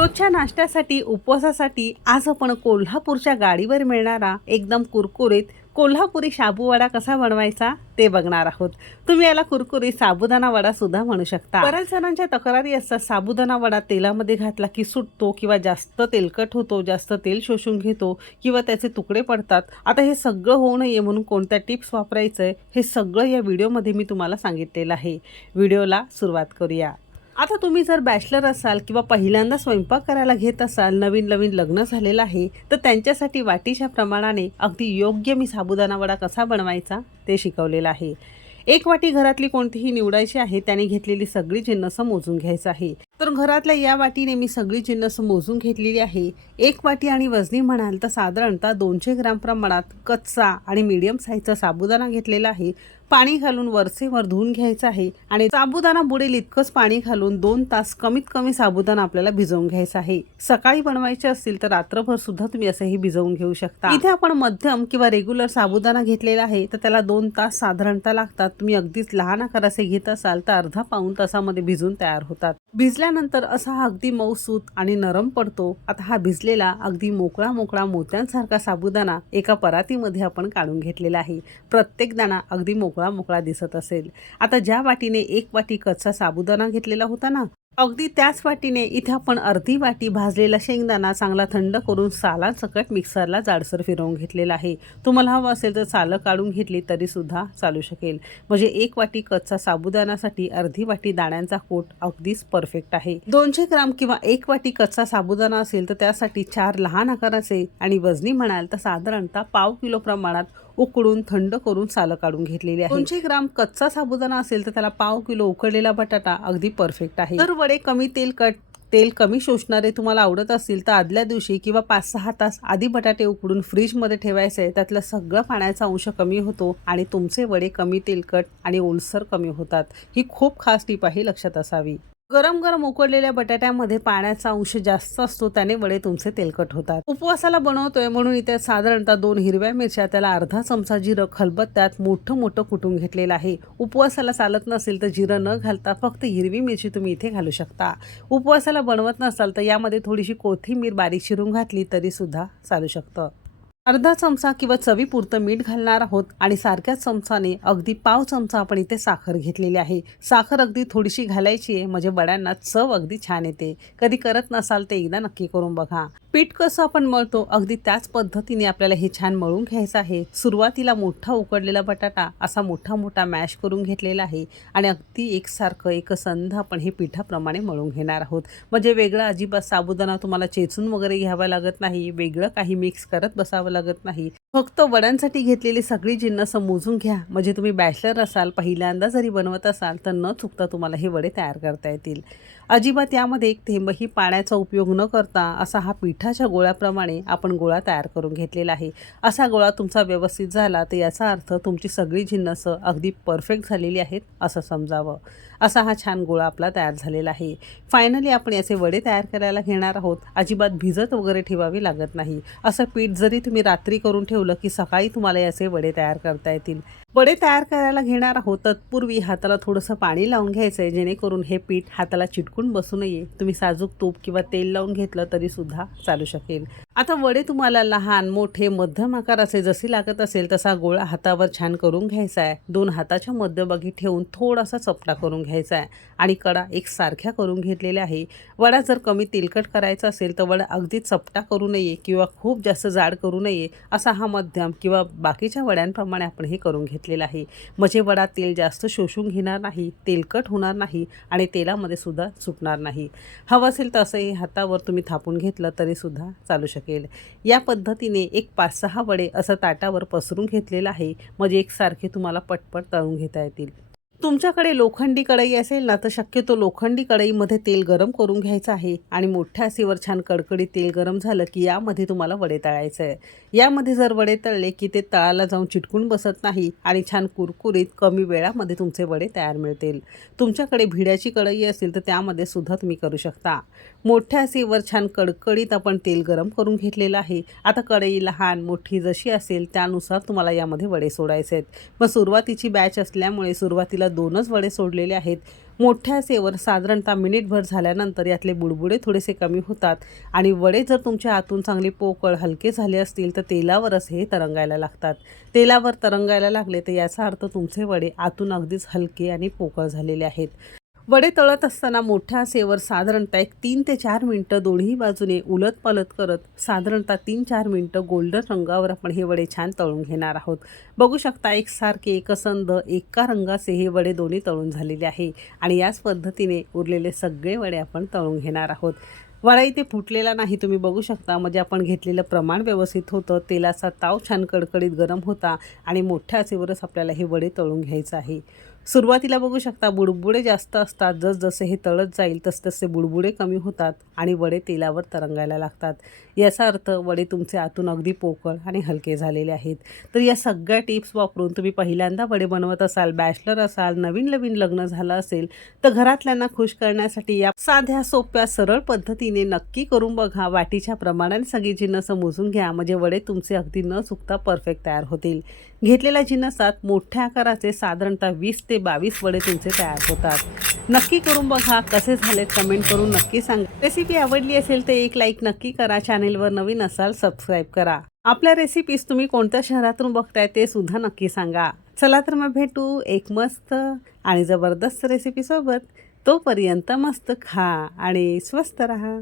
रोजच्या नाश्त्यासाठी उपवासासाठी आज आपण कोल्हापूरच्या गाडीवर मिळणारा एकदम कुरकुरीत कोल्हापुरी शाबू वडा कसा बनवायचा ते बघणार आहोत. तुम्ही याला कुरकुरी साबुदाणा वडा सुद्धा म्हणू शकता. बऱ्याच जणांच्या तक्रारी असतात साबुदाणा वडा तेलामध्ये घातला की सुटतो किंवा जास्त तेलकट होतो जास्त तेल शोषून घेतो किंवा त्याचे तुकडे पडतात. आता हे सगळं होऊ नये म्हणून कोणत्या टिप्स वापरायचं आहे हे सगळं या व्हिडिओमध्ये मी तुम्हाला सांगितलेलं आहे. व्हिडिओला सुरुवात करूया. आता तुम्ही जर बॅचलर असाल किंवा पहिल्यांदा स्वयंपाक करायला घेत असाल नवीन नवीन लग्न झालेलं आहे तर त्यांच्यासाठी वाटीच्या प्रमाणाने अगदी योग्य मी साबुदाणा वडा कसा बनवायचा ते शिकवलेलं आहे. एक वाटी घरातली कोणतीही निवडायची आहे त्याने घेतलेली सगळी जिन्नस मोजून घ्यायचं आहे. तर घरातल्या या वाटीने मी सगळी जिन्नस मोजून घेतलेली आहे. एक वाटी आणि वजनी म्हणाल तर साधारणतः दोनशे ग्राम प्रमाणात कच्चा आणि मीडियम साईजचा साबुदाणा घेतलेला आहे. पाणी घालून वरसेवर धुवून घ्यायचं आहे आणि साबुदाणा बुडेल इतकंच पाणी घालून दोन तास कमीत कमी साबुदाणा आपल्याला भिजवून घ्यायचा आहे. सकाळी बनवायचे असतील तर रात्रभर सुद्धा तुम्ही असंही भिजवून घेऊ शकता. इथे आपण मध्यम किंवा रेग्युलर साबुदाणा घेतलेला आहे तर त्याला दोन तास साधारणतः लागतात. तुम्ही अगदीच लहान आकाराचे घेत असाल तर अर्धा पाऊन तासामध्ये भिजून तयार होतात. भिजल्यानंतर असा हा अगदी मऊसूत आणि नरम पडतो. आता हा भिजलेला अगदी मोकळा मोकळा मोत्यांसारखा साबुदाणा एका परातीमध्ये आपण काढून घेतलेला आहे. प्रत्येक दाणा अगदी मोकळा मोकळा मोकळा दिसत असेल. आता ज्या वाटीने एक वाटी कच्चा साबुदाणा घेतलेला होता ना अगदी त्याच वाटीने इथे आपण अर्धी वाटी भाजलेला शेंगदाणा चांगला थंड करून सालासकट मिक्सरला जाडसर फिरवून घेतलेला आहे. तुम्हाला हवं असेल तर सालं काढून घेतली तरीसुद्धा चालू शकेल. म्हणजे एक वाटी कच्चा साबुदाणासाठी अर्धी वाटी दाण्यांचा कोट अगदीच परफेक्ट आहे. दोनशे ग्राम किंवा एक वाटी कच्चा साबुदाणा असेल तर त्यासाठी चार लहान आकाराचे आणि वजनी म्हणाल तर साधारणतः पाव किलो प्रमाणात उकडून थंड करून सालं काढून घेतलेली आहे. दोनशे ग्राम कच्चा साबुदाणा असेल तर त्याला पाव किलो उकडलेला बटाटा अगदी परफेक्ट आहे. तर वडे कमी तेलकट तेल कमी शोषणारे तुम्हाला आवडत असतील तर आदल्या दिवशी किंवा पाच सहा तास आधी बटाटे उकडून फ्रीजमध्ये ठेवायचे. त्यातलं सगळं पाण्याचा अंश कमी होतो आणि तुमचे वडे कमी तेलकट आणि ओलसर कमी होतात. ही खूप खास टीप आहे लक्षात असावी. गरम गरम उकडलेल्या बटाट्यामध्ये पाण्याचा अंश जास्त असतो त्याने वडे तुमचे तेलकट होतात. उपवासाला बनवतोय म्हणून इथे साधारणतः दोन हिरव्या मिरच्या त्याला अर्धा चमचा जिरं खलबत त्यात मोठं मोठं कुटून घेतलेलं आहे. उपवासाला चालत नसेल तर जिरं न घालता फक्त हिरवी मिरची तुम्ही इथे घालू शकता. उपवासाला बनवत नसाल तर यामध्ये थोडीशी कोथिंबीर बारीक शिरून घातली तरी सुद्धा चालू शकतं. अर्धा चमचा किंवा चवीपुरतं मीठ घालणार आहोत आणि सारख्याच चमचाने अगदी पाव चमचा आपण इथे साखर घेतलेली आहे. साखर अगदी थोडीशी घालायची आहे. म्हणजे वड्यांना चव अगदी छान येते. कधी करत नसाल ते एकदा नक्की करून बघा. पीठ कसं आपण मळतो? अगदी त्याच पद्धतीने आपल्याला हे छान मळून घ्यायचं आहे. सुरुवातीला मोठा उकडलेला बटाटा असा मोठा मोठा मॅश करून घेतलेला आहे आणि अगदी एकसारखं एकसंध आपण हे पिठाप्रमाणे मळून घेणार आहोत. म्हणजे वेगळं अजिबात साबुदाणा तुम्हाला चेचून वगैरे घ्यावा लागत नाही. वेगळं काही मिक्स करत बसावं लागत. नाही. फक्त वड्यांसाठी घेतलेली सगळी जिन्नस मोजून घ्या. म्हणजे तुम्ही बॅचलर असाल पहिल्यांदा जरी बनवत असाल तर न चुकता तुम्हाला हे वडे तयार करता येतील. अजिबात यामध्ये एक थेंबही पाण्याचा उपयोग न करता असा हा पिठाच्या गोळ्याप्रमाणे आपण गोळा तयार करून घेतलेला आहे. असा गोळा तुमचा व्यवस्थित झाला तर याचा अर्थ तुमची सगळी जिन्नसं अगदी परफेक्ट झालेली आहेत असं समजावं. असा हा छान गोळा आपला तयार झालेला आहे. फायनली आपण याचे वडे तयार करायला घेणार आहोत. अजिबात भिजत वगैरे ठेवावी लागत नाही. असं पीठ जरी तुम्ही रात्री करून ठेवलं की सकाळी तुम्हाला याचे वडे तयार करता येतील. वडे तयार करायला घेणार आहोत तत्पूर्वी हाताला थोडंसं पाणी लावून घ्यायचं आहे जेणेकरून हे पीठ हाताला चिटकून बसू नये तुम्ही साजूक तूप किंवा तेल लावून घेतलं तरी सुद्धा चालू शकेल. आता वडे तुम्हाला लहान मोठे मध्यम आकाराचे जसे लागत असेल तसा गोळा हातावर छान करून घ्यायचा आहे. दोन हाताच्या मध्यभागी ठेवून थोडासा चपटा करून घ्यायचा आहे आणि कडा एक सारख्या करून घेतलेल्या आहे. वडा जर कमी तेलकट करायचा असेल तर वडा अगदी चपटा करू नये किंवा खूप जास्त जाड करू नये असा हा मध्यम किंवा बाकीच्या वड्यांप्रमाणे आपण हे करून घेतलेलं आहे. म्हणजे वडा तेल जास्त शोषून घेणार नाही तेलकट होणार नाही आणि तेलामध्ये सुद्धा सुटणार नाही. हवं असेल तर असंही हातावर तुम्ही थापून घेतलं तरी सुद्धा चालू शकेल. या पद्धतीने एक पाच सहा वडे असं ताटावर पसरून घेतलेलं आहे. म्हणजे एकसारखे तुम्हाला पटपट तळून घेता येतील. तुमच्याकडे लोखंडी कढई असेल ना तर शक्यतो लोखंडी कढईमध्ये तेल गरम करून घ्यायचं आहे. आणि मोठ्या असीवर छान कडकडीत तेल गरम झालं की यामध्ये तुम्हाला वडे तळायचं आहे यामध्ये जर वडे तळले की ते तळाला जाऊन चिटकून बसत नाही आणि छान कुरकुरीत कमी वेळामध्ये तुमचे वडे तयार मिळतील. तुमच्याकडे भिड्याची कढई असेल तर त्यामध्ये सुद्धा तुम्ही करू शकता. मोठ्या असीवर छान कडकडीत आपण तेल गरम करून घेतलेलं आहे. आता कढई लहान मोठी जशी असेल त्यानुसार तुम्हाला यामध्ये वडे सोडायचे आहेत. मग सुरुवातीची बॅच असल्यामुळे सुरुवातीला दोनच वडे सोडलेले आहेत. मोठ्या सेवर साधारणतः मिनिटभर झाल्यानंतर यातले बुडबुडे थोडेसे कमी होतात. आणि वडे जर तुमच्या आतून चांगली पोकळ हलके झाले असतील तर तेलावरच हे तरंगायला लागतात. तेलावर तरंगायला लागले तर याचा अर्थ तुमचे वडे आतून अगदीच हलके आणि पोकळ झालेले आहेत. वडे तळत असताना मोठ्या सेवर साधारणतः एक तीन ते चार मिनटं दोन्ही बाजूने उलत पालट करत साधारणतः तीन चार मिनटं गोल्डन रंगावर आपण हे वडे छान तळून घेणार आहोत. बघू शकता एकसारखे एकसंध एका रंगाचे हे वडे दोन्ही तळून झालेले आहे आणि याच पद्धतीने उरलेले सगळे वडे आपण तळून घेणार आहोत. वडा इथे फुटलेला नाही तुम्ही बघू शकता. म्हणजे आपण घेतलेलं प्रमाण व्यवस्थित होतं. तेलाचा ताव छान कडकडीत गरम होता आणि मोठ्या आचेवरच आपल्याला हे वडे तळून घ्यायचं आहे. सुरुवातीला बघू शकता बुडबुडे जास्त असतात. जसजसे हे तळत जाईल तसतसे बुडबुडे कमी होतात आणि वडे तेलावर तरंगायला लागतात. याचा अर्थ वडे तुमचे आतून अगदी पोकळ आणि हलके झालेले आहेत. तर या सगळ्या टिप्स वापरून तुम्ही पहिल्यांदा वडे बनवत असाल बॅचलर असाल नवीन नवीन लग्न झालं असेल तर घरातल्यांना खुश करण्यासाठी या साध्या सोप्या सरळ पद्धतीने नक्की करून बघा. वाटीच्या प्रमाणाने सगळी जिन्नसं मोजून घ्या. म्हणजे वडे तुमचे अगदी न चुकता परफेक्ट तयार होतील. घेतलेल्या जिन्नसात मोठ्या आकाराचे साधारणतः वीस ते बावीस वडे तुमचे तयार होतात. नक्की करून बघा कसे झालेत कमेंट करून नक्की सांगा. रेसिपी आवडली असेल तर एक लाईक नक्की करा चॅनेलवर नवीन असाल सबस्क्राईब करा. आपल्या रेसिपीज तुम्ही कोणत्या शहरातून बघताय ते सुद्धा नक्की सांगा. चला तर मग भेटू एक मस्त आणि जबरदस्त रेसिपीसोबत तोपर्यंत मस्त खा आणि स्वस्त राहा.